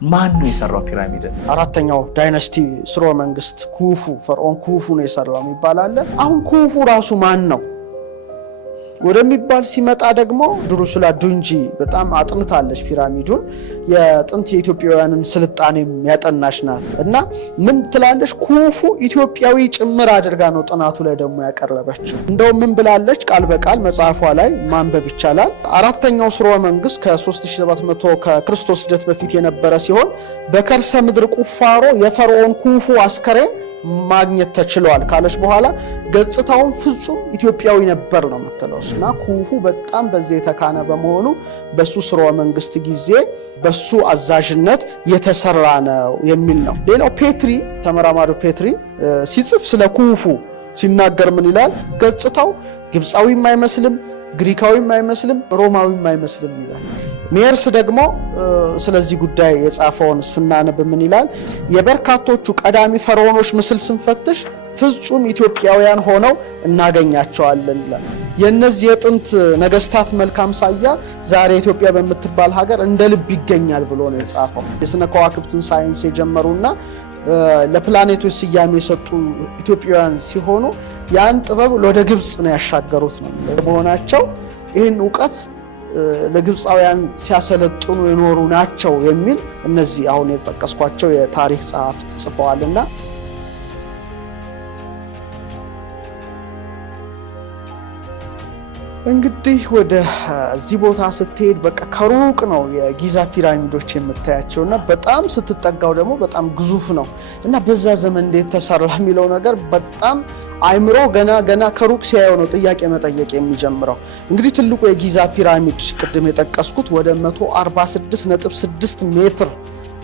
ማን ነው የሰራው ፒራሚድን? አራተኛው ዳይናስቲ ስርወ መንግስት ኩፉ ፈርዖን ኩፉ ነው የሰራው የሚባል። አሁን ኩፉ ራሱ ማን ነው ወደሚባል ሲመጣ ደግሞ ድሩስላ ዱንጂ በጣም አጥንታለች ፒራሚዱን። የጥንት የኢትዮጵያውያንን ስልጣኔ ያጠናች ናት እና ምን ትላለች? ኩፉ ኢትዮጵያዊ ጭምር አድርጋ ነው ጥናቱ ላይ ደግሞ ያቀረበችው። እንደው ምን ብላለች? ቃል በቃል መጽሐፏ ላይ ማንበብ ይቻላል። አራተኛው ስርወ መንግስት ከ3700 ከክርስቶስ ልደት በፊት የነበረ ሲሆን በከርሰ ምድር ቁፋሮ የፈርዖን ኩፉ አስከሬን ማግኘት ተችሏል ካለች በኋላ ገጽታውን ፍጹም ኢትዮጵያዊ ነበር ነው የምትለውና ኩፉ በጣም በዚህ የተካነ በመሆኑ በሱ ስርወ መንግስት ጊዜ በሱ አዛዥነት የተሰራ ነው የሚል ነው። ሌላው ፔትሪ ተመራማሪው ፔትሪ ሲጽፍ ስለ ኩፉ ሲናገር ምን ይላል? ገጽታው ግብፃዊም አይመስልም፣ ግሪካዊም አይመስልም፣ ሮማዊም አይመስልም ይላል። ሜርስ ደግሞ ስለዚህ ጉዳይ የጻፈውን ስናነብ ምን ይላል? የበርካቶቹ ቀዳሚ ፈርዖኖች ምስል ስንፈትሽ ፍጹም ኢትዮጵያውያን ሆነው እናገኛቸዋለን ይላል። የነዚህ የጥንት ነገስታት መልካም ሳያ ዛሬ ኢትዮጵያ በምትባል ሀገር እንደ ልብ ይገኛል ብሎ ነው የጻፈው። የስነ ከዋክብትን ሳይንስ የጀመሩና ለፕላኔቶች ስያሜ የሰጡ ኢትዮጵያውያን ሲሆኑ ያን ጥበብ ወደ ግብጽ ነው ያሻገሩት ነው በመሆናቸው ይህን ዕውቀት ለግብፃውያን ሲያሰለጥኑ የኖሩ ናቸው የሚል እነዚህ አሁን የተጠቀስኳቸው የታሪክ ጸሐፍት ጽፈዋልና እንግዲህ ወደ እዚህ ቦታ ስትሄድ በቃ ከሩቅ ነው የጊዛ ፒራሚዶች የምታያቸውና በጣም ስትጠጋው ደግሞ በጣም ግዙፍ ነው እና በዛ ዘመን እንዴት ተሰራ የሚለው ነገር በጣም አይምሮ ገና ከሩቅ ሲያየው ነው ጥያቄ መጠየቅ የሚጀምረው። እንግዲህ ትልቁ የጊዛ ፒራሚድ ቅድም የጠቀስኩት ወደ 146.6 ሜትር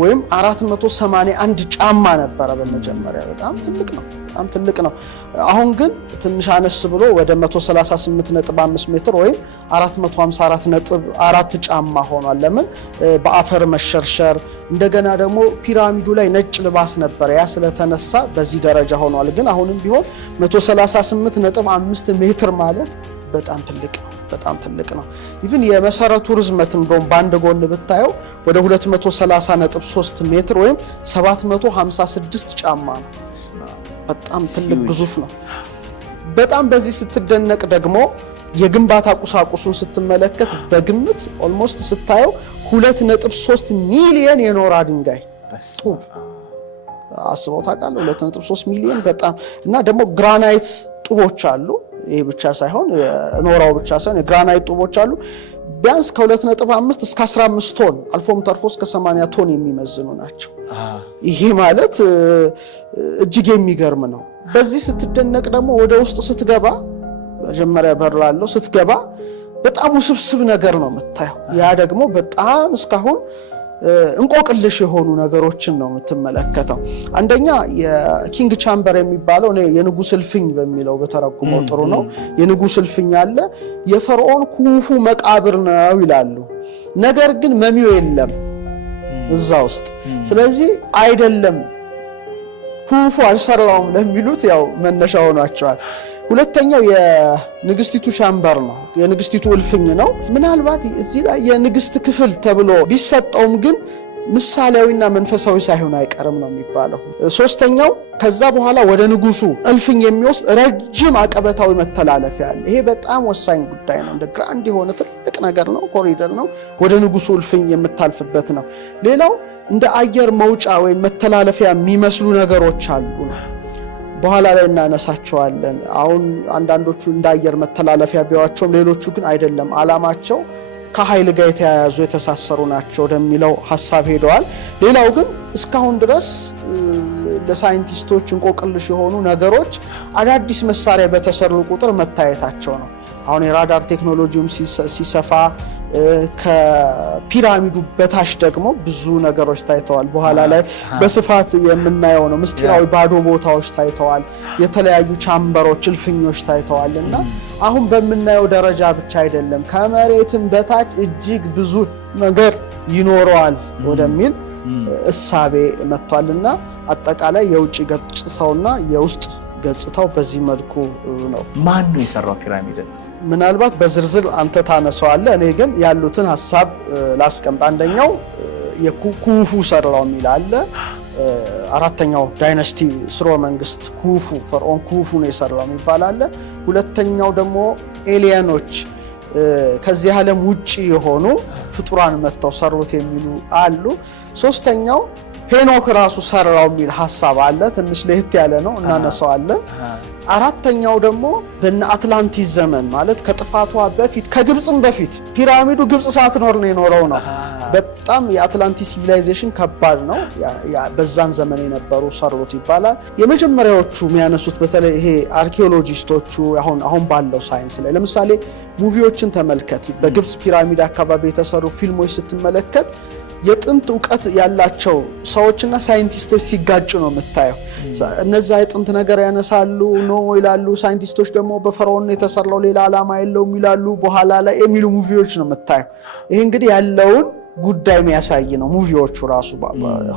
ወይም 481 ጫማ ነበረ በመጀመሪያ። በጣም ትልቅ ነው። አሁን ግን ትንሽ አነስ ብሎ ወደ 138.5 ሜትር ወይም 454.4 ጫማ ሆኗል። ለምን? በአፈር መሸርሸር እንደገና ደግሞ ፒራሚዱ ላይ ነጭ ልባስ ነበር፣ ያ ስለተነሳ በዚህ ደረጃ ሆኗል። ግን አሁንም ቢሆን 138.5 ሜትር ማለት በጣም ትልቅ ነው። ኢቭን የመሰረቱ ርዝመት እንደውም በአንድ ጎን ብታየው ወደ 230.3 ሜትር ወይም 756 ጫማ ነው። በጣም ትልቅ ግዙፍ ነው። በጣም በዚህ ስትደነቅ ደግሞ የግንባታ ቁሳቁሱን ስትመለከት በግምት ኦልሞስት ስታየው 2.3 ሚሊዮን የኖራ ድንጋይ ጡብ አስበው ታውቃለህ? 2.3 ሚሊዮን በጣም እና ደግሞ ግራናይት ጡቦች አሉ። ይሄ ብቻ ሳይሆን ኖራው ብቻ ሳይሆን የግራናይት ጡቦች አሉ። ቢያንስ ከ2.5 እስከ 15 ቶን አልፎም ተርፎ እስከ 80 ቶን የሚመዝኑ ናቸው። ይሄ ማለት እጅግ የሚገርም ነው። በዚህ ስትደነቅ ደግሞ ወደ ውስጥ ስትገባ መጀመሪያ በር ላለው ስትገባ በጣም ውስብስብ ነገር ነው የምታየው። ያ ደግሞ በጣም እስካሁን እንቆቅልሽ የሆኑ ነገሮችን ነው የምትመለከተው። አንደኛ የኪንግ ቻምበር የሚባለው የንጉስ እልፍኝ በሚለው በተረጉመው ጥሩ ነው። የንጉስ እልፍኝ አለ። የፈርዖን ኩፉ መቃብር ነው ይላሉ። ነገር ግን መሚው የለም እዛ ውስጥ። ስለዚህ አይደለም ኩፉ አልሰራውም ለሚሉት ያው መነሻ ሆኗቸዋል። ሁለተኛው የንግስቲቱ ቻምበር ነው፣ የንግስቲቱ እልፍኝ ነው። ምናልባት እዚህ ላይ የንግስት ክፍል ተብሎ ቢሰጠውም ግን ምሳሌያዊና መንፈሳዊ ሳይሆን አይቀርም ነው የሚባለው። ሶስተኛው ከዛ በኋላ ወደ ንጉሱ እልፍኝ የሚወስድ ረጅም አቀበታዊ መተላለፊያ አለ። ይሄ በጣም ወሳኝ ጉዳይ ነው። እንደ ግራንድ የሆነ ትልቅ ነገር ነው፣ ኮሪደር ነው፣ ወደ ንጉሱ እልፍኝ የምታልፍበት ነው። ሌላው እንደ አየር መውጫ ወይም መተላለፊያ የሚመስሉ ነገሮች አሉ ነው። በኋላ ላይ እናነሳቸዋለን። አሁን አንዳንዶቹ እንደ አየር መተላለፊያ ቢዋቸውም ሌሎቹ ግን አይደለም፣ ዓላማቸው ከኃይል ጋር የተያያዙ የተሳሰሩ ናቸው ወደሚለው ሐሳብ ሄደዋል። ሌላው ግን እስካሁን ድረስ ለሳይንቲስቶች እንቆቅልሽ የሆኑ ነገሮች አዳዲስ መሳሪያ በተሰሩ ቁጥር መታየታቸው ነው። አሁን የራዳር ቴክኖሎጂውም ሲሰፋ ከፒራሚዱ በታች ደግሞ ብዙ ነገሮች ታይተዋል። በኋላ ላይ በስፋት የምናየው ነው። ምስጢራዊ ባዶ ቦታዎች ታይተዋል። የተለያዩ ቻምበሮች፣ እልፍኞች ታይተዋል እና አሁን በምናየው ደረጃ ብቻ አይደለም ከመሬትም በታች እጅግ ብዙ ነገር ይኖረዋል ወደሚል እሳቤ መጥቷልና አጠቃላይ የውጭ ገጽታውና የውስጥ ገጽታው በዚህ መልኩ ነው። ማን ነው የሰራው ፒራሚድን? ምናልባት በዝርዝር አንተ ታነሳዋለህ፣ እኔ ግን ያሉትን ሐሳብ ላስቀምጥ። አንደኛው የኩፉ ሰራው የሚል አለ። አራተኛው ዳይናስቲ ስርወ መንግስት ኩፉ ፈርዖን ኩፉ ነው የሰራው የሚባል አለ። ሁለተኛው ደግሞ ኤሊያኖች ከዚህ ዓለም ውጪ የሆኑ ፍጡራን መጥተው ሰሩት የሚሉ አሉ። ሶስተኛው ሄኖክ ራሱ ሰራው የሚል ሐሳብ አለ። ትንሽ ለየት ያለ ነው እናነሳዋለን። አራተኛው ደግሞ በእነ አትላንቲስ ዘመን ማለት ከጥፋቷ በፊት ከግብጽም በፊት ፒራሚዱ ግብጽ ሳትኖር ነው የኖረው ነው። በጣም የአትላንቲስ ሲቪላይዜሽን ከባድ ነው። በዛን ዘመን የነበሩ ሰሩት ይባላል። የመጀመሪያዎቹ የሚያነሱት በተለይ ይሄ አርኪኦሎጂስቶቹ አሁን ባለው ሳይንስ ላይ ለምሳሌ ሙቪዎችን ተመልከት። በግብጽ ፒራሚድ አካባቢ የተሰሩ ፊልሞች ስትመለከት የጥንት ዕውቀት ያላቸው ሰዎችና ሳይንቲስቶች ሲጋጩ ነው የምታየው። እነዛ የጥንት ነገር ያነሳሉ ነው ይላሉ፣ ሳይንቲስቶች ደግሞ በፈርዖን የተሰራው ሌላ ዓላማ የለውም ይላሉ በኋላ ላይ የሚሉ ሙቪዎች ነው የምታየው። ይሄ እንግዲህ ያለውን ጉዳይ የሚያሳይ ነው ሙቪዎቹ ራሱ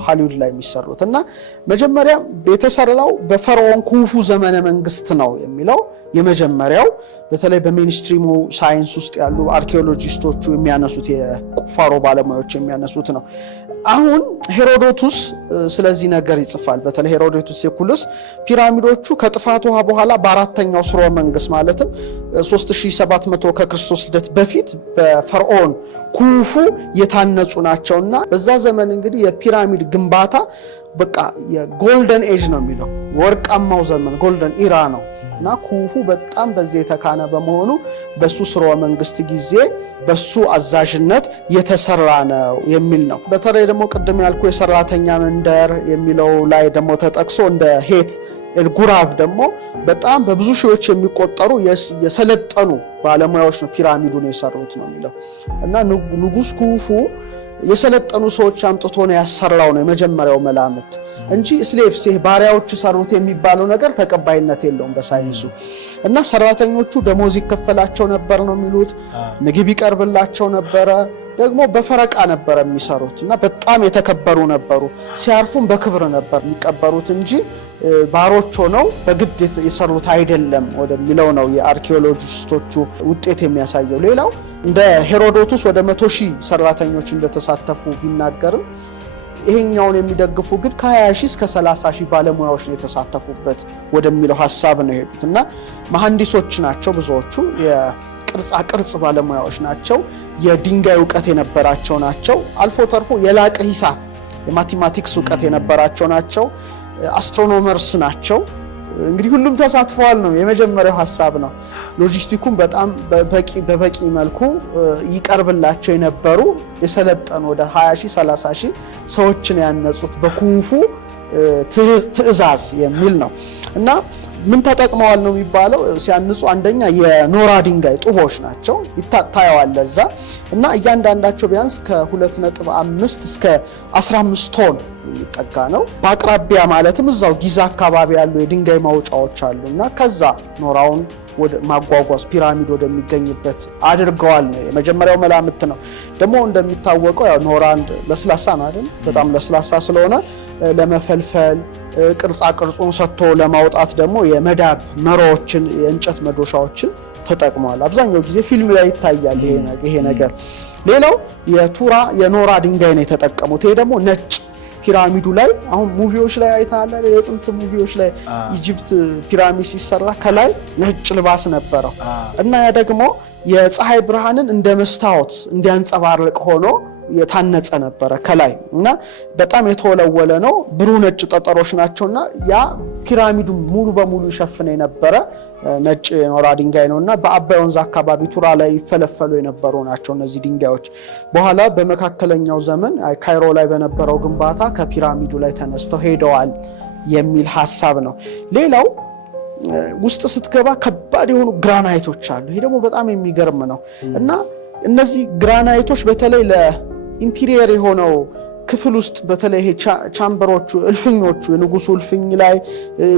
ሃሊውድ ላይ የሚሰሩት። እና መጀመሪያ የተሰራው በፈርዖን ኩፉ ዘመነ መንግስት ነው የሚለው የመጀመሪያው በተለይ በሜንስትሪሙ ሳይንስ ውስጥ ያሉ አርኪኦሎጂስቶቹ የሚያነሱት የቁፋሮ ባለሙያዎች የሚያነሱት ነው። አሁን ሄሮዶቱስ ስለዚህ ነገር ይጽፋል። በተለይ ሄሮዶቱስ የኩልስ ፒራሚዶቹ ከጥፋት ውሃ በኋላ በአራተኛው ስርወ መንግስት ማለትም 3700 ከክርስቶስ ልደት በፊት በፈርዖን ኩፉ የታነጹ ናቸውና በዛ ዘመን እንግዲህ የፒራሚድ ግንባታ በቃ የጎልደን ኤጅ ነው የሚለው ወርቃማው ዘመን ጎልደን ኢራ ነው። እና ኩፉ በጣም በዚህ የተካነ በመሆኑ በሱ ስርወ መንግስት ጊዜ በሱ አዛዥነት የተሰራ ነው የሚል ነው። በተለይ ደግሞ ቅድም ያልኩ የሰራተኛ መንደር የሚለው ላይ ደግሞ ተጠቅሶ እንደ ሄት ኤልጉራብ ደግሞ በጣም በብዙ ሺዎች የሚቆጠሩ የሰለጠኑ ባለሙያዎች ነው ፒራሚዱን የሰሩት ነው የሚለው። እና ንጉስ ኩፉ የሰለጠኑ ሰዎች አምጥቶ ነው ያሰራው ነው የመጀመሪያው መላምት እንጂ ስሌቭስ ባሪያዎች ሰሩት የሚባለው ነገር ተቀባይነት የለውም በሳይንሱ። እና ሰራተኞቹ ደሞዝ ይከፈላቸው ነበር ነው የሚሉት፣ ምግብ ይቀርብላቸው ነበረ፣ ደግሞ በፈረቃ ነበር የሚሰሩት እና በጣም የተከበሩ ነበሩ። ሲያርፉም በክብር ነበር የሚቀበሩት እንጂ ባሮች ሆነው በግድ የሰሩት አይደለም ወደሚለው ነው የአርኪኦሎጂስቶቹ ውጤት የሚያሳየው። ሌላው እንደ ሄሮዶቱስ ወደ 100,000 ሰራተኞች እንደተሳተፉ ቢናገርም ይሄኛውን የሚደግፉ ግን ከ20,000 እስከ 30,000 ባለሙያዎች ነው የተሳተፉበት ወደሚለው ሐሳብ ነው የሄዱት። እና መሐንዲሶች ናቸው ብዙዎቹ፣ ቅርጽ ባለሙያዎች ናቸው፣ የድንጋይ ዕውቀት የነበራቸው ናቸው፣ አልፎ ተርፎ የላቀ ሂሳብ የማቴማቲክስ ዕውቀት የነበራቸው ናቸው፣ አስትሮኖመርስ ናቸው። እንግዲህ ሁሉም ተሳትፈዋል ነው የመጀመሪያው ሐሳብ ነው። ሎጂስቲኩም በጣም በበቂ መልኩ ይቀርብላቸው የነበሩ የሰለጠኑ ወደ 20,000 30,000 ሰዎችን ያነጹት በኩፉ ትዕዛዝ የሚል ነው። እና ምን ተጠቅመዋል ነው የሚባለው ሲያንጹ አንደኛ የኖራ ድንጋይ ጡቦች ናቸው ታያዋል እዛ። እና እያንዳንዳቸው ቢያንስ ከ2.5 እስከ 15 ቶን የሚጠጋ ነው። በአቅራቢያ ማለትም እዛው ጊዛ አካባቢ ያሉ የድንጋይ ማውጫዎች አሉ እና ከዛ ኖራውን ወደ ማጓጓዝ ፒራሚድ ወደሚገኝበት አድርገዋል ነው የመጀመሪያው መላምት ነው። ደግሞ እንደሚታወቀው ያው ኖራ ለስላሳ ነው አይደል? በጣም ለስላሳ ስለሆነ ለመፈልፈል ቅርጻ ቅርጹን ሰጥቶ ለማውጣት ደግሞ የመዳብ መሮዎችን የእንጨት መዶሻዎችን ተጠቅመዋል። አብዛኛው ጊዜ ፊልም ላይ ይታያል ይሄ ነገር። ሌላው የኖራ ድንጋይ ነው የተጠቀሙት። ይሄ ደግሞ ነጭ ፒራሚዱ ላይ አሁን ሙቪዎች ላይ አይታለ የጥንት ሙቪዎች ላይ ኢጂፕት ፒራሚድ ሲሰራ ከላይ ነጭ ልባስ ነበረው እና ያ ደግሞ የፀሐይ ብርሃንን እንደ መስታወት እንዲያንጸባርቅ ሆኖ የታነጸ ነበረ ከላይ እና በጣም የተወለወለ ነው። ብሩህ ነጭ ጠጠሮች ናቸውና ያ ፒራሚዱ ሙሉ በሙሉ ይሸፍነ የነበረ ነጭ ኖራ ድንጋይ ነውና በአባይ ወንዝ አካባቢ ቱራ ላይ ይፈለፈሉ የነበሩ ናቸው እነዚህ ድንጋዮች። በኋላ በመካከለኛው ዘመን ካይሮ ላይ በነበረው ግንባታ ከፒራሚዱ ላይ ተነስተው ሄደዋል የሚል ሐሳብ ነው። ሌላው ውስጥ ስትገባ ከባድ የሆኑ ግራናይቶች አሉ። ይሄ ደግሞ በጣም የሚገርም ነው እና እነዚህ ግራናይቶች በተለይ ለኢንቴሪየር የሆነው ክፍል ውስጥ በተለይ ቻምበሮቹ እልፍኞቹ የንጉሱ እልፍኝ ላይ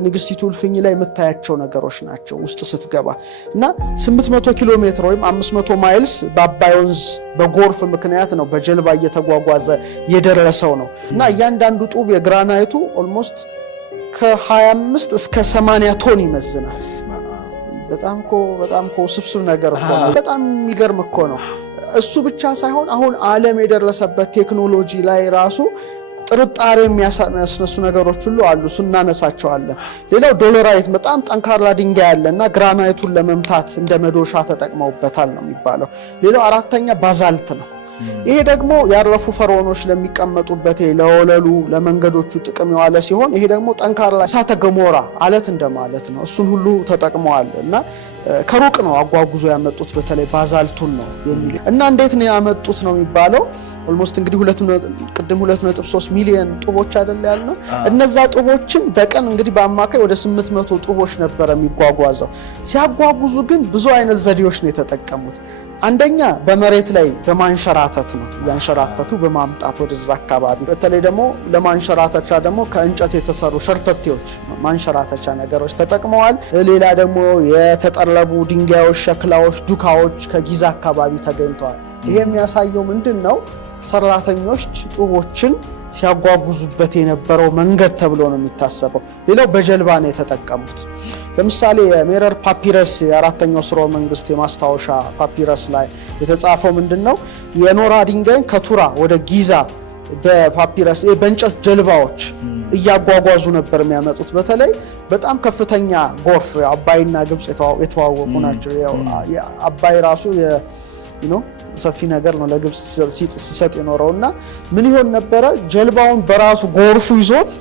ንግስቲቱ እልፍኝ ላይ የምታያቸው ነገሮች ናቸው ውስጥ ስትገባ እና 800 ኪሎ ሜትር ወይም 500 ማይልስ በአባይ ወንዝ በጎርፍ ምክንያት ነው በጀልባ እየተጓጓዘ የደረሰው ነው እና እያንዳንዱ ጡብ የግራናይቱ ኦልሞስት ከ25 እስከ 80 ቶን ይመዝናል። በጣም ስብስብ ነገር እኮ ነው። በጣም የሚገርም እኮ ነው። እሱ ብቻ ሳይሆን አሁን ዓለም የደረሰበት ቴክኖሎጂ ላይ ራሱ ጥርጣሬ የሚያስነሱ ነገሮች ሁሉ አሉ። እናነሳቸዋለን። ሌላው ዶሎራይት በጣም ጠንካራ ድንጋይ ያለና ግራናይቱን ለመምታት እንደ መዶሻ ተጠቅመውበታል ነው የሚባለው። ሌላው አራተኛ ባዛልት ነው። ይሄ ደግሞ ያረፉ ፈርዖኖች ለሚቀመጡበት ለወለሉ ለመንገዶቹ ጥቅም የዋለ ሲሆን ይሄ ደግሞ ጠንካራ እሳተ ገሞራ አለት እንደማለት ነው። እሱን ሁሉ ተጠቅመዋል እና ከሩቅ ነው አጓጉዞ ያመጡት። በተለይ ባዛልቱን ነው የሚሉ እና እንዴት ነው ያመጡት ነው የሚባለው። ኦልሞስት እንግዲህ 2.3 ሚሊዮን ጡቦች አይደል ያልነው። እነዛ ጡቦችን በቀን እንግዲህ በአማካይ ወደ 800 ጡቦች ነበር የሚጓጓዘው። ሲያጓጉዙ ግን ብዙ አይነት ዘዴዎች ነው የተጠቀሙት። አንደኛ በመሬት ላይ በማንሸራተት ነው፣ ያንሸራተቱ በማምጣት ወደዛ አካባቢ። በተለይ ደግሞ ለማንሸራተቻ ደግሞ ከእንጨት የተሰሩ ሸርተቴዎች ማንሸራተቻ ነገሮች ተጠቅመዋል። ሌላ ደግሞ የተጠረቡ ድንጋዮች፣ ሸክላዎች፣ ዱካዎች ከጊዛ አካባቢ ተገኝተዋል። ይሄ የሚያሳየው ምንድነው? ሰራተኞች ጡቦችን ሲያጓጉዙበት የነበረው መንገድ ተብሎ ነው የሚታሰበው። ሌላው በጀልባ ነው የተጠቀሙት። ለምሳሌ የሜረር ፓፒረስ የአራተኛው ስርወ መንግስት የማስታወሻ ፓፒረስ ላይ የተጻፈው ምንድነው? የኖራ ድንጋይን ከቱራ ወደ ጊዛ በፓፒረስ በእንጨት ጀልባዎች እያጓጓዙ ነበር የሚያመጡት። በተለይ በጣም ከፍተኛ ጎርፍ፣ አባይና ግብጽ የተዋወቁ ናቸው። አባይ ራሱ ሰፊ ነገር ነው ለግብጽ ሲሰጥ የኖረውና ምን ይሆን ነበረ? ጀልባውን በራሱ ጎርፉ ይዞት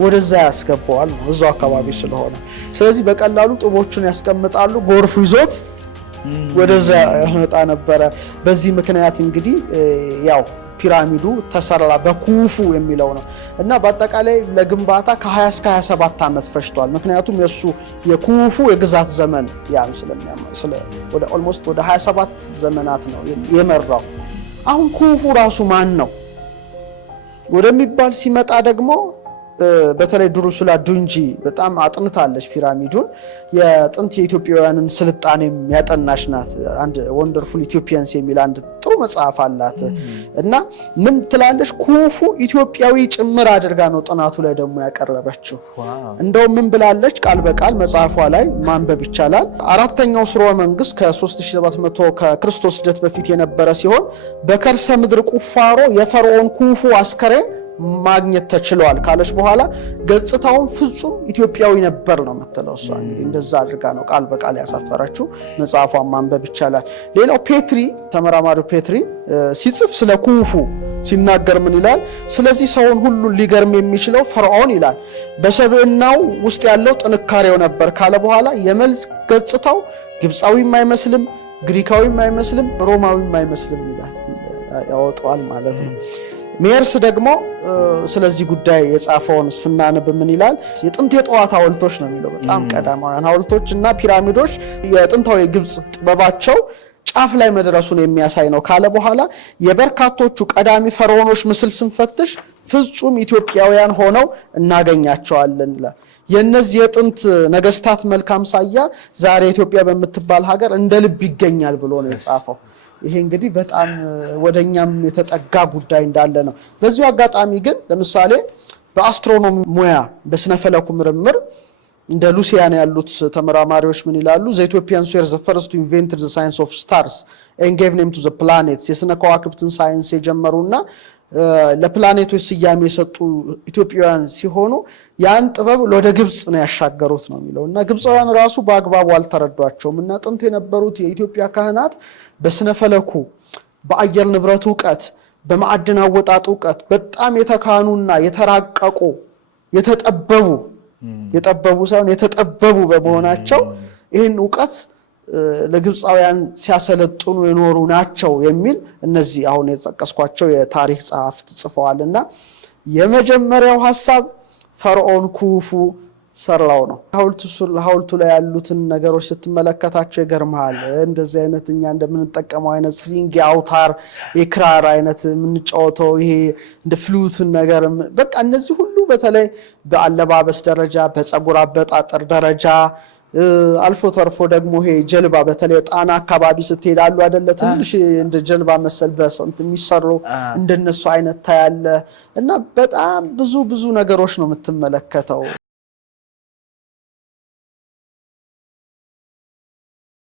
ወደዛ ያስገባዋል ነው እዛው አካባቢ ስለሆነ። ስለዚህ በቀላሉ ጡቦቹን ያስቀምጣሉ፣ ጎርፉ ይዞት ወደዛ ያመጣ ነበረ። በዚህ ምክንያት እንግዲህ ያው ፒራሚዱ ተሰራ በኩፉ የሚለው ነው እና በአጠቃላይ ለግንባታ ከ20 እስከ 27 ዓመት ፈጅቷል። ምክንያቱም የኩፉ የግዛት ዘመን ያን ወደ ኦልሞስት ወደ 27 ዘመናት ነው የመራው። አሁን ኩፉ ራሱ ማን ነው ወደሚባል ሲመጣ ደግሞ በተለይ ድሩሱላ ዱንጂ በጣም አጥንታለች ፒራሚዱን። የጥንት የኢትዮጵያውያንን ስልጣኔም ያጠናች ናት። አንድ ወንደርፉል ኢትዮጵያንስ የሚል አንድ ጥሩ መጽሐፍ አላት እና ምን ትላለች? ኩፉ ኢትዮጵያዊ ጭምር አድርጋ ነው ጥናቱ ላይ ደግሞ ያቀረበችው። እንደውም ምን ብላለች? ቃል በቃል መጽሐፏ ላይ ማንበብ ይቻላል። አራተኛው ስርወ መንግስት ከ3700 ከክርስቶስ ልደት በፊት የነበረ ሲሆን በከርሰ ምድር ቁፋሮ የፈርዖን ኩፉ አስከሬን ማግኘት ተችሏል ካለች በኋላ ገጽታውን ፍጹም ኢትዮጵያዊ ነበር ነው የምትለው እሷ። እንግዲህ እንደዛ አድርጋ ነው ቃል በቃል ያሳፈረችው። መጽሐፏን ማንበብ ይቻላል። ሌላው ፔትሪ ተመራማሪው ፔትሪ ሲጽፍ ስለ ኩፉ ሲናገር ምን ይላል? ስለዚህ ሰውን ሁሉ ሊገርም የሚችለው ፈርዖን ይላል በሰብዕናው ውስጥ ያለው ጥንካሬው ነበር ካለ በኋላ የመልክ ገጽታው ግብፃዊም አይመስልም፣ ግሪካዊም አይመስልም፣ ሮማዊም አይመስልም ይላል። ያወጣዋል ማለት ነው። ሜርስ ደግሞ ስለዚህ ጉዳይ የጻፈውን ስናነብ ምን ይላል? የጥንት የጠዋት ሐውልቶች ነው የሚለው። በጣም ቀዳማውያን ሐውልቶች እና ፒራሚዶች የጥንታዊ ግብጽ ጥበባቸው ጫፍ ላይ መድረሱን የሚያሳይ ነው ካለ በኋላ የበርካቶቹ ቀዳሚ ፈርዖኖች ምስል ስንፈትሽ ፍጹም ኢትዮጵያውያን ሆነው እናገኛቸዋለን ይላል። የነዚህ የጥንት ነገስታት መልካም ሳያ ዛሬ ኢትዮጵያ በምትባል ሀገር እንደ ልብ ይገኛል ብሎ ነው የጻፈው። ይሄ እንግዲህ በጣም ወደኛም የተጠጋ ጉዳይ እንዳለ ነው። በዚሁ አጋጣሚ ግን ለምሳሌ በአስትሮኖሚ ሙያ በስነፈለኩ ምርምር እንደ ሉሲያን ያሉት ተመራማሪዎች ምን ይላሉ? the Ethiopians were the first to invent the science of stars and gave name to the planets። የስነ ከዋክብትን ሳይንስ የጀመሩና ለፕላኔቶች ስያሜ የሰጡ ኢትዮጵያውያን ሲሆኑ ያን ጥበብ ወደ ግብጽ ነው ያሻገሩት ነው የሚለውና ግብፃውያን ራሱ በአግባቡ አልተረዷቸውም እና ጥንት የነበሩት የኢትዮጵያ ካህናት በስነፈለኩ በአየር ንብረት ዕውቀት በማዕድን አወጣጥ ዕውቀት በጣም የተካኑና የተራቀቁ የጠበቡ ሳይሆን የተጠበቡ በመሆናቸው ይህን ዕውቀት ለግብፃውያን ሲያሰለጥኑ የኖሩ ናቸው የሚል እነዚህ አሁን የተጠቀስኳቸው የታሪክ ጸሐፍት ጽፈዋልና የመጀመሪያው ሐሳብ ፈርዖን ኩፉ ሰራው ነው። ሐውልቱ ላይ ያሉትን ነገሮች ስትመለከታቸው ይገርማል። እንደዚህ አይነት እኛ እንደምንጠቀመው አይነት ስትሪንግ አውታር የክራር አይነት የምንጫወተው ይሄ እንደ ፍሉትን ነገር በቃ እነዚህ ሁሉ በተለይ በአለባበስ ደረጃ በፀጉር አበጣጠር ደረጃ አልፎ ተርፎ ደግሞ ይሄ ጀልባ በተለይ ጣና አካባቢ ስትሄዳሉ አይደለ ትንሽ እንደ ጀልባ መሰል በስንት የሚሰሩ እንደነሱ አይነት ታያለ እና በጣም ብዙ ነገሮች ነው የምትመለከተው።